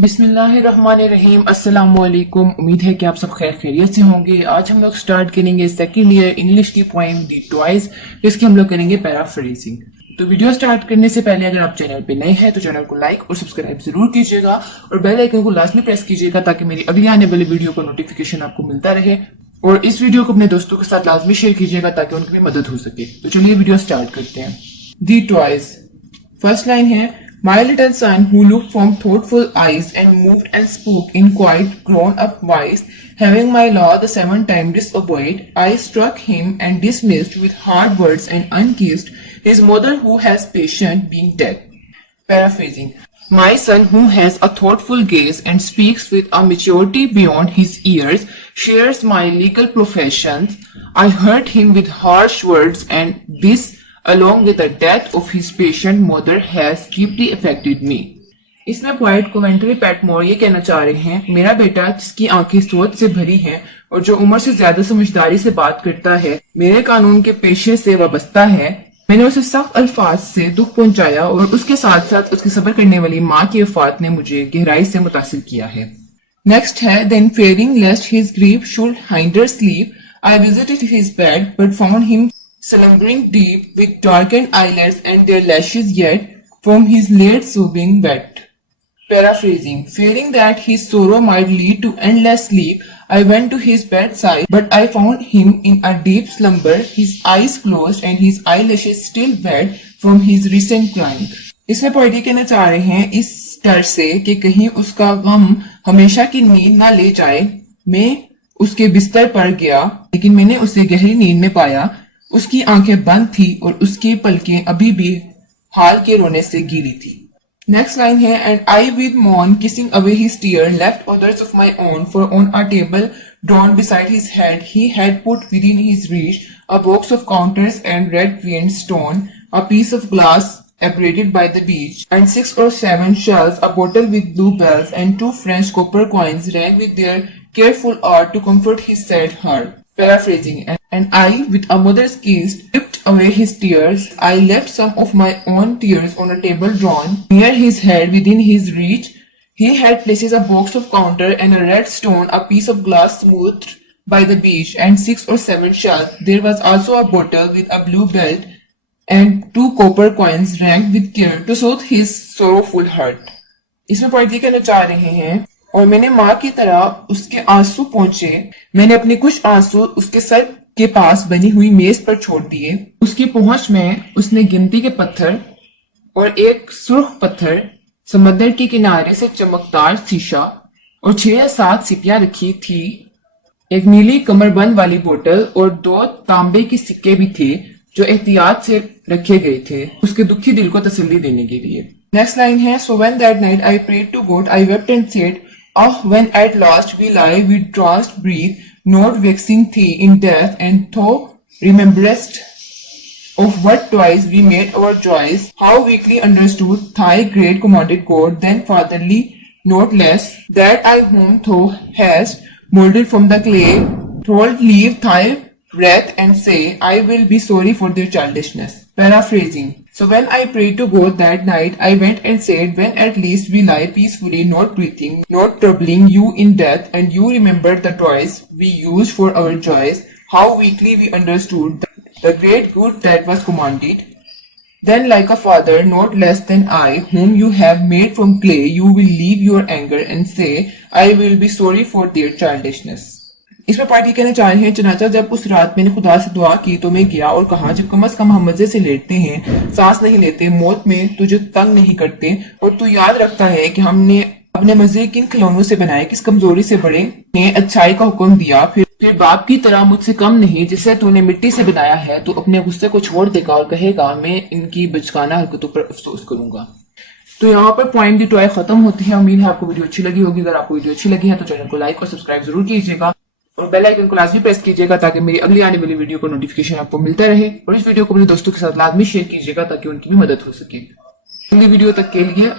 बिस्मिल्लाहिर्रहमानिर्रहीम। अस्सलाम वालेकुम। उम्मीद है कि आप सब खैर खैरियत से होंगे। आज हम लोग स्टार्ट करेंगे सेकंड ईयर इंग्लिश की पोएम दी टॉयज, जिसकी हम लोग करेंगे पैराफ्रेजिंग। तो वीडियो स्टार्ट करने से पहले अगर आप चैनल पे नए हैं तो चैनल को लाइक और सब्सक्राइब जरूर कीजिएगा और बेल आइकन को लाजमी प्रेस कीजिएगा ताकि मेरी अगली आने वाली वीडियो का नोटिफिकेशन आपको मिलता रहे। और इस वीडियो को अपने दोस्तों के साथ लाजमी शेयर कीजिएगा ताकि उनकी भी मदद हो सके। तो चलिए वीडियो स्टार्ट करते हैं। दी टॉयज। फर्स्ट लाइन है, My little son, who looked from thoughtful eyes and moved and spoke in quite grown-up voice, having my law the 7th time disobeyed, I struck him and dismissed with hard words and unkissed his mother who has patient being dead. Paraphrasing. My son, who has a thoughtful gaze and speaks with a maturity beyond his years, shares my legal professions. I hurt him with harsh words, and this along with the death of his patient mother has deeply affected me. इसमें poet Coventry पैटमोर ये कहना चाह रहे हैं, मेरा बेटा जिसकी आंखें सोच से भरी हैं और जो उम्र से ज्यादा समझदारी से बात करता है, मेरे कानून के पेशे से वाबस्ता है। मैंने उसे सख्त अल्फाज से दुख पहुंचाया और उसके साथ साथ उसकी सब्र करने वाली माँ की वफात ने मुझे गहराई से मुतासिर किया है। नेक्स्ट है, then fearing lest his grief should hinder sleep, I visited his bed but found him slumbering deep with darkened eyelids and their lashes yet from his late sobbing wet. Paraphrasing. Fearing that his sorrow might lead to endless sleep, I went to his bedside, but I found him in a deep slumber, his eyes closed and his eyelashes still wet from his recent crying. इसमें poet कहना चाह रहे हैं, इस डर से कि कहीं उसका गम हमेशा की नींद ना ले जाए, मैं उसके बिस्तर पर गया, लेकिन मैंने उसे गहरी नींद में पाया। उसकी आंखें बंद थी और उसकी पलकें अभी भी हाल के रोने से गीली थी। नेक्स्ट लाइन है, and I with morn kissing away his tear left others of my own for on a table drawn beside his head he had put within his reach a box of counters and red veined stone, a piece of glass abraded by the beach, and 6 or 7 shells, a bottle with blue bells, and 2 French copper coins rang with their careful art to comfort his sad heart. Paraphrasing. And I, with a mother's kiss, wiped away his tears. I left some of my own tears on a table drawn near his head within his reach. He had places a box of counter and a red stone, a piece of glass smoothed by the beach, and 6 or 7 shells. There was also a bottle with a blue belt, and 2 copper coins ranked with care to soothe his sorrowful heart. इसमें poet कहना चाह रहे हैं, और मैंने माँ की तरह उसके आंसू पहुंचे, मैंने अपने कुछ आंसू उसके सर के पास बनी हुई मेज पर छोड़ दिए। उसकी पहुंच में उसने गिनती के पत्थर और एक सुर्ख पत्थर, समंदर के किनारे से चमकदार शीशा और 6 या 7 सिपियां रखी थी, एक नीली कमरबंद वाली बोतल और 2 तांबे के सिक्के भी थे जो एहतियात से रखे गए थे उसके दुखी दिल को तसल्ली देने के लिए। नेक्स्ट लाइन है, so when that night I prayed to God I wept and said, Ah, when at last we lie with drawn breath, not vexing thee in death, and thou rememberest of what twice we made our joys, how weakly understood thy great commanded God, then fatherly, not less, that I whom thou hast molded from the clay, told leave thy breath and say, I will be sorry for their childishness. Paraphrasing. So when I prayed to God that night, I went and said, when at least we lie peacefully, not breathing, not troubling you in death, and you remembered the toys we used for our joys, how weakly we understood the great good that was commanded. Then like a father, not less than I, whom you have made from clay, you will leave your anger and say, I will be sorry for their childishness. इसमें party कहना चाह रहे हैं, चनाचा जब उस रात मैंने खुदा से दुआ की तो मैं गया और कहा, जब कम से कम हम मजे से लेटते हैं, सांस नहीं लेते, मौत में तुझे तंग नहीं करते, और तू याद रखता है कि हमने अपने मजे किन खिलौनों से बनाए, किस कमजोरी से बड़े ने अच्छाई का हुक्म दिया, फिर बाप की तरह मुझसे कम नहीं जिसे तूने मिट्टी से बनाया है, तो अपने गुस्से को छोड़ देगा और कहेगा, मैं इनकी बचकाना हरकतों पर अफसोस करूंगा। तो यहाँ पर पॉइंट दी टॉय खत्म होती है। उम्मीद है आपको वीडियो अच्छी लगी होगी। अगर आपको वीडियो अच्छी लगी है तो चैनल को लाइक और सब्सक्राइब जरूर कीजिएगा और बेल आइकन को लाजमी प्रेस कीजिएगा ताकि मेरी अगली आने वाली वीडियो को नोटिफिकेशन आपको मिलता रहे। और इस वीडियो को अपने दोस्तों के साथ लाजमी शेयर कीजिएगा ताकि उनकी भी मदद हो सके। अगली वीडियो तक के लिए